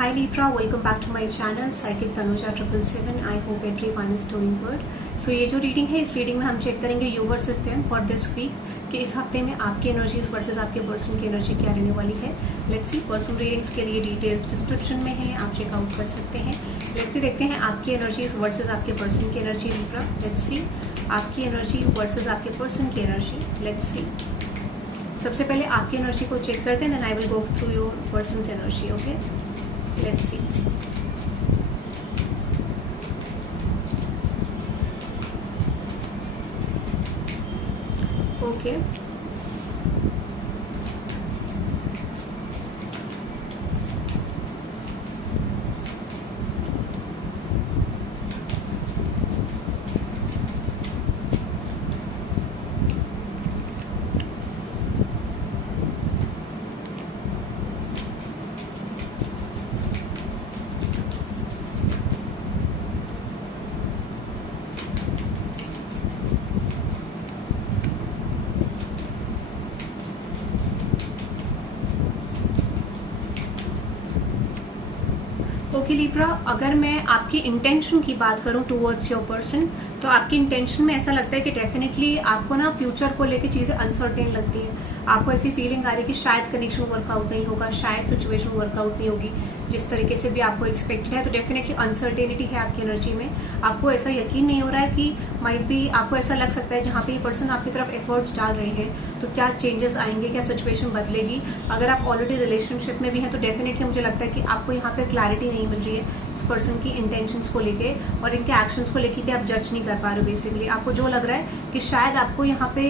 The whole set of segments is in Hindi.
Hi Libra, welcome back to my channel Psychic Tanuja 777. I hope everyone is doing good. So ये जो रीडिंग है, इस रीडिंग में हम चेक करेंगे you versus them for this week कि इस हफ्ते में आपकी एनर्जीज वर्सेस आपके पर्सन की एनर्जी क्या रहने वाली है. Let's C. पर्सन रीडिंग्स के लिए डिटेल्स डिस्क्रिप्शन में है, आप चेकआउट कर सकते हैं. लेट्स सी, देखते हैं आपकी एनर्जीज वर्सेस आपके पर्सन की एनर्जी. लिब्रा, लेट्स सी आपकी एनर्जी वर्सेस आपके पर्सन की एनर्जी. Let's see. सबसे पहले आपकी एनर्जी को चेक करते हैं, then I will go through your person's energy. Okay, let's see. Okay, okay Libra, अगर मैं आपकी इंटेंशन की बात करूं टूवर्ड्स योर पर्सन, तो आपकी इंटेंशन में ऐसा लगता है कि डेफिनेटली आपको ना फ्यूचर को लेके चीजें अनसर्टेन लगती है. आपको ऐसी फीलिंग आ रही है कि शायद कनेक्शन वर्कआउट नहीं होगा, शायद सिचुएशन वर्कआउट नहीं होगी जिस तरीके से भी आपको एक्सपेक्टेड है. तो डेफिनेटली अनसर्टेनिटी है आपकी एनर्जी में. आपको ऐसा यकीन नहीं हो रहा है कि माइट बी, आपको ऐसा लग सकता है जहां पे ये पर्सन आपकी तरफ एफर्ट्स डाल रहे हैं तो क्या चेंजेस आएंगे, क्या सिचुएशन बदलेगी. अगर आप ऑलरेडी रिलेशनशिप में भी हैं तो डेफिनेटली मुझे लगता है कि आपको यहाँ पे क्लैरिटी नहीं मिल रही है इस पर्सन की इंटेंशंस को लेके और इनके एक्शंस को लेके भी आप जज नहीं कर पा रहे हो. बेसिकली आपको जो लग रहा है कि शायद आपको यहाँ पे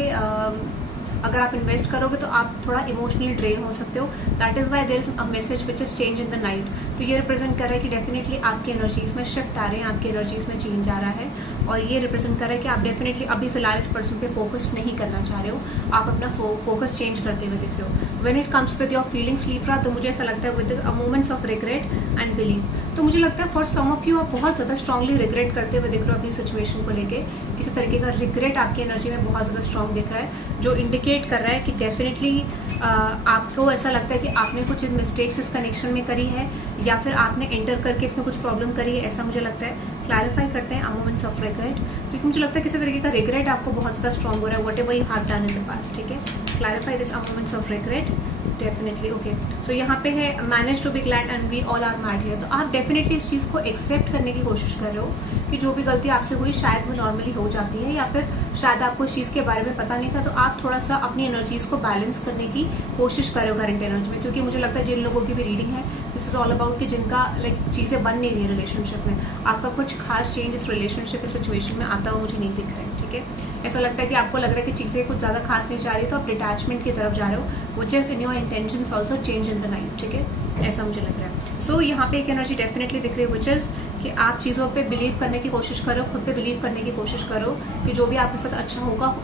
अगर आप इन्वेस्ट करोगे तो आप थोड़ा इमोशनली ड्रेन हो सकते हो. That is why there is a message which is change in the night. तो ये रिप्रेजेंट कर रहा है कि डेफिनेटली आपकी एनर्जीज में शिफ्ट आ रहे हैं, आपकी एनर्जीज में चेंज आ रहा है. और ये रिप्रेजेंट कर रहा है कि आप डेफिनेटली अभी फिलहाल इस पर्सन पे फोकस नहीं करना चाह रहे हो, आप अपना फोकस चेंज करते हुए दिख रहे हो. When it comes with your feelings Libra, तो मुझे ऐसा लगता है with a moments of regret and believe. तो मुझे लगता है फॉर सम ऑफ यू आप बहुत ज्यादा स्ट्रांगली रिग्रेट करते हुए दिख रहे हो अपनी सिचुएशन को लेके. किसी तरीके का रिग्रेट आपकी एनर्जी में बहुत ज्यादा स्ट्रांग दिख रहा है, जो इंडिकेट कर रहा है कि डेफिनेटली आपको ऐसा लगता है कि आपने कुछ मिस्टेक्स इस कनेक्शन में करी है या फिर आपने एंटर करके इसमें कुछ प्रॉब्लम करी है, ऐसा मुझे लगता है. क्लैरिफाई करते हैं मोमेंट्स ऑफ रिग्रेट, क्योंकि मुझे लगता है किसी तरीके का रिग्रेट आपको बहुत ज्यादा स्ट्रांग हो रहा है whatever you have done in the past. ठीक है, clarify this moments of regret definitely. Okay, so यहाँ पे है manage to be glad and we all are mad here. तो आप डेफिनेटली इस चीज को एक्सेप्ट करने की कोशिश कर रहे हो कि जो भी गलती आपसे हुई शायद वो नॉर्मली हो जाती है या फिर शायद आपको इस चीज के बारे में पता नहीं था. तो आप थोड़ा सा अपनी एनर्जीज को बैलेंस करने की कोशिश कर रहे हो करंट एनर्जी में, क्योंकि मुझे लगता है जिन लोगों की भी रीडिंग है दिस इज ऑल अबाउट कि जिनका लाइक चीजें बन नहीं रही है रिलेशनशिप में, आपका कुछ खास चेंज इस रिलेशनशिप इस सिचुएशन में आता हुआ मुझे नहीं दिख रहा है. ठीक है, ऐसा लगता है कि आपको लग रहा है कि चीजें कुछ ज्यादा खास नहीं जा रही, तो आप डिटैचमेंट की तरफ जा रहे हो which is in your intentions also change in the night. ठीक है, ऐसा मुझे लग रहा है. सो यहाँ पे एक एनर्जी डेफिनेटली दिख रही है विच इज कि आप चीजों पे बिलीव करने की कोशिश करो, खुद पे बिलीव करने की कोशिश करो कि जो भी आपके साथ अच्छा होगा,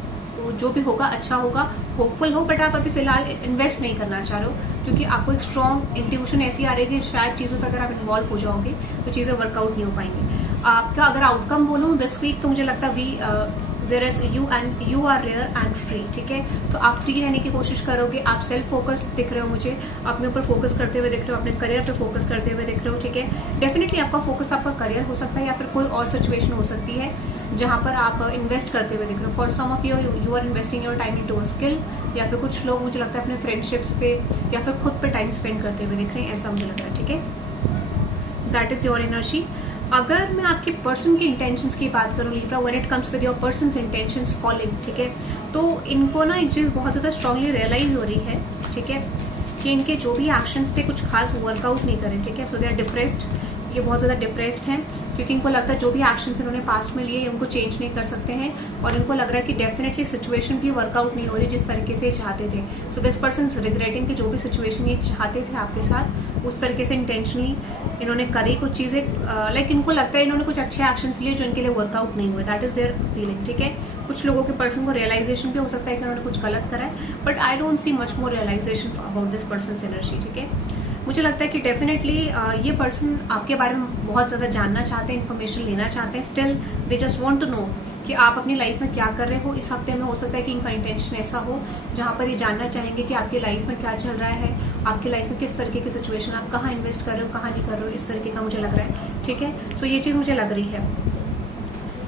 जो भी होगा अच्छा होगा, होपफुल हो. बट आप अभी फिलहाल इन्वेस्ट नहीं करना चाह रहे हो क्योंकि आपको एक स्ट्रॉन्ग इंट्यूशन ऐसी आ रही है कि शायद चीजों पर अगर आप इन्वॉल्व हो जाओगे तो चीजें वर्कआउट नहीं हो पाएंगी. आपका अगर आउटकम बोलूं दिस वीक, तो मुझे लगता है there is you are rare and free. ठीक है, तो आप फ्री रहने की कोशिश करोगे. आप सेल्फ फोकस दिख रहे हो मुझे, अपने ऊपर फोकस करते हुए दिख रहे हो, अपने करियर पे फोकस करते हुए दिख रहे हो. ठीक है, डेफिनेटली आपका फोकस आपका करियर हो सकता है या फिर कोई और सिचुएशन हो सकती है जहां पर आप इन्वेस्ट करते हुए दिख रहे हो. For some of you are investing your time in to a skill, या फिर कुछ लोग मुझे लगता है अपने फ्रेंडशिप्स पे या फिर खुद पे टाइम स्पेंड करते हुए दिख रहे हैं, ऐसा मुझे लग रहा है. ठीक है, दैट इज योर एनर्जी. अगर मैं आपके पर्सन की इंटेंशंस की बात करूं Libra, when it comes with your persons intentions following, ठीक है, तो इनको ना एक चीज बहुत ज्यादा स्ट्रांगली रियलाइज हो रही है. ठीक है, कि इनके जो भी एक्शंस थे कुछ खास वर्कआउट नहीं करें. ठीक है, सो दे आर डिप्रेस्ड. ये बहुत ज्यादा डिप्रेस्ड हैं क्योंकि इनको लगता है जो भी एक्शंस इन्होंने पास्ट में लिए उनको चेंज नहीं कर सकते हैं और इनको लग रहा है कि डेफिनेटली सिचुएशन भी वर्कआउट नहीं हो रही जिस तरीके से चाहते थे. सो दिस पर्सन रिग्रेटिंग कि जो भी सिचुएशन ये चाहते थे आपके साथ उस तरीके से इंटेंशनली इन्होंने करी कुछ चीजें. लाइक इनको लगता है इन्होंने कुछ अच्छे एक्शंस लिए जो इनके लिए वर्कआउट नहीं हुए. That is their feeling. ठीक है, कुछ लोगों के पर्सन को रियलाइजेशन भी हो सकता है कि उन्होंने कुछ गलत करा है, but I don't see much more realisation about this person energy. ठीक है, मुझे लगता है कि डेफिनेटली ये पर्सन आपके बारे में बहुत ज्यादा जानना चाहते हैं, इन्फॉर्मेशन लेना चाहते हैं. Still they just want to know कि आप अपनी लाइफ में क्या कर रहे हो। इस हफ्ते में हो सकता है कि इनका इंटेंशन ऐसा हो जहां पर ये जानना चाहेंगे कि आपकी लाइफ में क्या चल रहा है, आपकी लाइफ में किस तरीके की सिचुएशन, आप कहाँ इन्वेस्ट कर रहे हो, कहाँ नहीं कर रहे हो, इस तरीके का मुझे लग रहा है। ठीक है, तो ये चीज मुझे लग रही है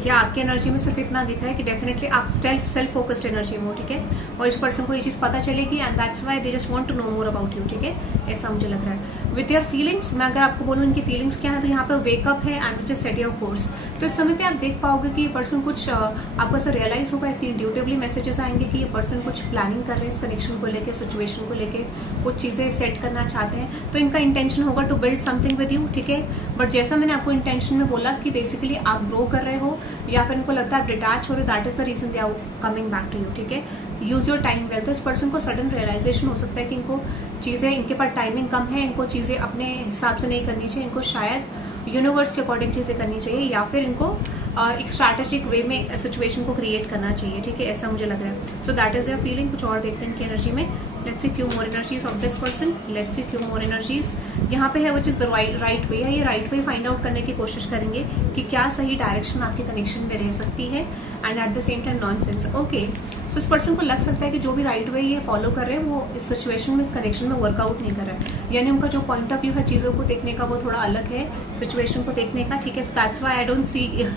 कि आपकी एनर्जी में सिर्फ इतना दिख रहा है कि डेफिनेटली आप सेल्फ फोकस्ड एनर्जी में हो। ठीक है, और इस पर्सन को ये चीज पता चलेगी and that's why they just want to know more about you. ठीक है, ऐसा मुझे लग रहा है। विद योर फीलिंग्स, मैं अगर आपको बोलूँ इनकी फीलिंग्स क्या है, तो यहाँ पे वेकअप है and which is set your course. तो इस समय पे आप देख पाओगे कि ये पर्सन कुछ आपको ऐसा रियलाइज होगा, ऐसे इंट्यूटिवली मैसेजेस आएंगे कि ये पर्सन कुछ प्लानिंग कर रहे हैं इस कनेक्शन को लेकर, सिचुएशन को लेकर, कुछ चीजें सेट करना चाहते हैं। तो इनका इंटेंशन होगा to build something with you. ठीक है, बट जैसा मैंने आपको इंटेंशन में बोला कि बेसिकली आप ग्रो कर रहे हो या फिर इनको लगता है आप डिटैच हो रहे हो, that is the reason they are coming back to you. ठीक है, यूज योर टाइम वेल। तो इस पर्सन को सडन रियलाइजेशन हो सकता है कि इनको चीजें, इनके पास टाइमिंग कम है, इनको चीजें अपने हिसाब से नहीं करनी चाहिए, इनको शायद यूनिवर्स के अकॉर्डिंग चीजें करनी चाहिए या फिर इनको एक स्ट्रैटेजिक वे में सिचुएशन को क्रिएट करना चाहिए। ठीक है, ऐसा मुझे लग रहा है। सो दैट इज योर फीलिंग। कुछ और देखते हैं इनकी एनर्जी में। Let's see few more energies of this person. Let's see few more energies. यहाँ पे है which is the right way है, ये राइट वे फाइंड आउट करने की कोशिश करेंगे कि क्या सही डायरेक्शन आपके कनेक्शन में रह सकती है and at the same time nonsense. Okay, so इस पर्सन को लग सकता है कि जो भी राइट वे ये फॉलो कर रहे हैं वो इस सिचुएशन में, इस कनेक्शन में वर्कआउट नहीं कर रहा है, यानी उनका जो पॉइंट ऑफ व्यू है चीजों को देखने का वो थोड़ा अलग है सिचुएशन को देखने का। ठीक है, so that's why I don't सी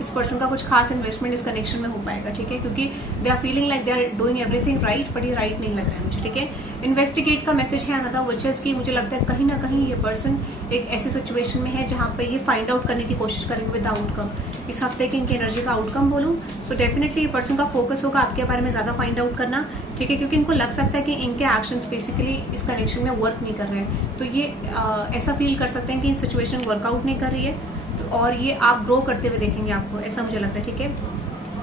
इस पर्सन का कुछ खास इन्वेस्टमेंट इस कनेक्शन में हो पाएगा। ठीक है, क्योंकि they are feeling like they are doing everything right, but ये राइट नहीं लग रहा है मुझे। ठीक है, इन्वेस्टिगेट का मैसेज है अनदर विच इज की मुझे लगता है कहीं ना कहीं ये पर्सन एक ऐसी सिचुएशन में है जहां पे ये फाइंड आउट करने की कोशिश करेंगे विद आउटकम। इस हफ्ते की इनकी एनर्जी का आउटकम बोलूं तो डेफिनेटली ये पर्सन का फोकस होगा आपके बारे में ज्यादा फाइंड आउट करना। ठीक है, क्योंकि इनको लग सकता है कि इनके एक्शंस बेसिकली इस कनेक्शन में वर्क नहीं कर रहे हैं, तो ये ऐसा फील कर सकते हैं कि सिचुएशन वर्कआउट नहीं कर रही है और ये आप ग्रो करते हुए देखेंगे आपको, ऐसा मुझे लगता है। ठीक है,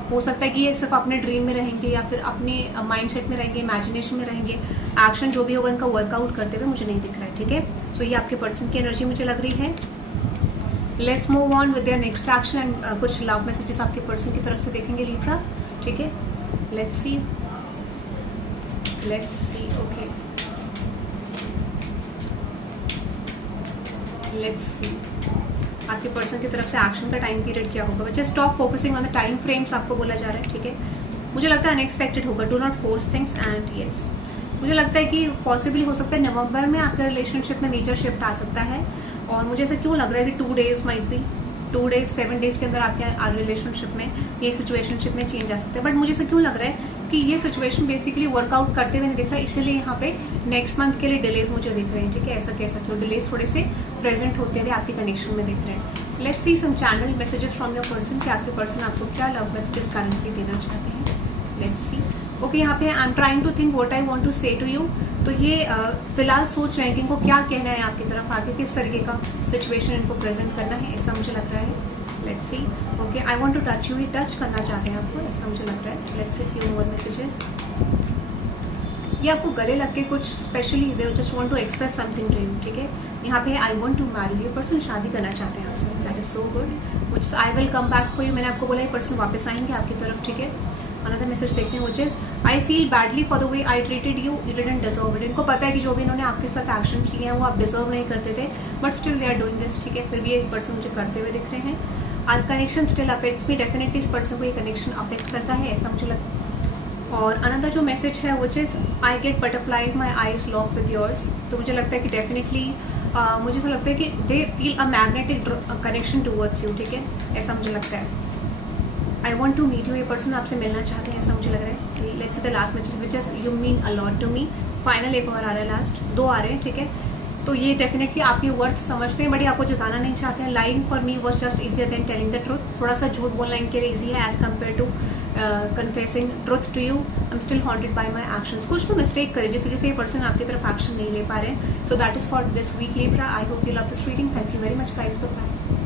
हो सकता है कि ये सिर्फ अपने ड्रीम में रहेंगे या फिर अपने माइंडसेट में रहेंगे, इमेजिनेशन में रहेंगे, एक्शन जो भी होगा इनका वर्कआउट करते हुए मुझे नहीं दिख रहा है। ठीक है, सो ये आपके पर्सन की एनर्जी मुझे लग रही है। Let's move on with their next action and कुछ लव मैसेजेस आपके पर्सन की तरफ से देखेंगे लिब्रा। ठीक है, लेट्स सी ओके, लेट्स सी आपके पर्सन की तरफ से एक्शन का टाइम पीरियड क्या होगा। बच्चे stop focusing on the time frames आपको बोला जा रहा है। ठीक है, मुझे लगता है अनएक्सपेक्टेड होगा, do not force things and yes मुझे लगता है कि पॉसिबली हो सकता है नवंबर में आपके रिलेशनशिप में मेजर शिफ्ट आ सकता है। और मुझे ऐसा क्यों लग रहा है कि 2 days might be 2 days 7 days के अंदर आपके रिलेशनशिप में, ये सिचुएशनशिप में चेंज आ सकता है। बट मुझे ऐसा क्यों लग रहा है कि ये सिचुएशन बेसिकली वर्कआउट करते हुए नहीं दिख रहा है, इसीलिए यहाँ पे नेक्स्ट मंथ के लिए डिलेज मुझे दिख रहे हैं। ठीक है, ऐसा कह सकते हो, डिलेज थोड़े से प्रेजेंट होते हुए आपके कनेक्शन में दिख रहे हैं। Let's see some channel messages from your person कि आपके पर्सन आपको क्या लव मैसेजेस करंटली देना चाहते हैं। लेट्स सी ओके, यहाँ पे I am trying to think what I want to say to you. तो ये फिलहाल सोच रहे हैं कि इनको क्या कहना है आपकी तरफ आके, किस तरीके का सिचुएशन इनको प्रेजेंट करना है, ऐसा मुझे लग रहा है। Let's see okay, I want to touch you, ये टच करना चाहते हैं आपको, ऐसा मुझे लग रहा है। Let's see few more messages. ये आपको गले लग के कुछ specially they just want to express something to you. ठीक है, यहाँ पे I want to marry you, person शादी करना चाहते हैं आपसे, that is so good. Which I will come back for you, मैंने आपको बोला ये पर्सन वापस आएंगे आपकी तरफ। ठीक है, अनदर मैसेज देखते हैं which is I feel badly for the way I treated you, you didn't deserve it. इनको पता है कि जो भी इन्होंने आपके साथ एक्शन लिए हैं वो आप डिजर्व नहीं करते थे, but still they are doing this. ठीक है, फिर भी एक पर्सन मुझे करते हुए दिख रहे हैं। Our connection still affects me, definitely इस पर्सन को ये कनेक्शन अफेक्ट करता है, ऐसा मुझे लगता है। और अनदर जो मैसेज है which is I get butterflies my eyes lock with yours. तो मुझे लगता है कि डेफिनेटली मुझे ऐसा लगता है कि they feel a magnetic connection towards you. ठीक है, ऐसा मुझे लगता है। I want to meet you, ये पर्सन आपसे मिलना चाहते हैं, ऐसा मुझे लग रहा है। Let's see the last message which is you mean a lot to me. Final एक और आ रहा है, लास्ट 2 आ रहे हैं। ठीक है, तो ये डेफिनेटली आपकी वर्थ समझते हैं बट ये आपको जताना नहीं चाहते हैं। Lying for me was just easier than telling the truth. थोड़ा सा झूठ बोलना इनके लिए ईजी है as compare to confessing truth to you. I am still haunted by my actions. कुछ तो मिस्टेक करे जिस वजह से ये पर्सन आपकी तरफ एक्शन नहीं ले पा रहे हैं। So that is for this week Libra. I hope you love this reading. Thank you very much guys, bye bye.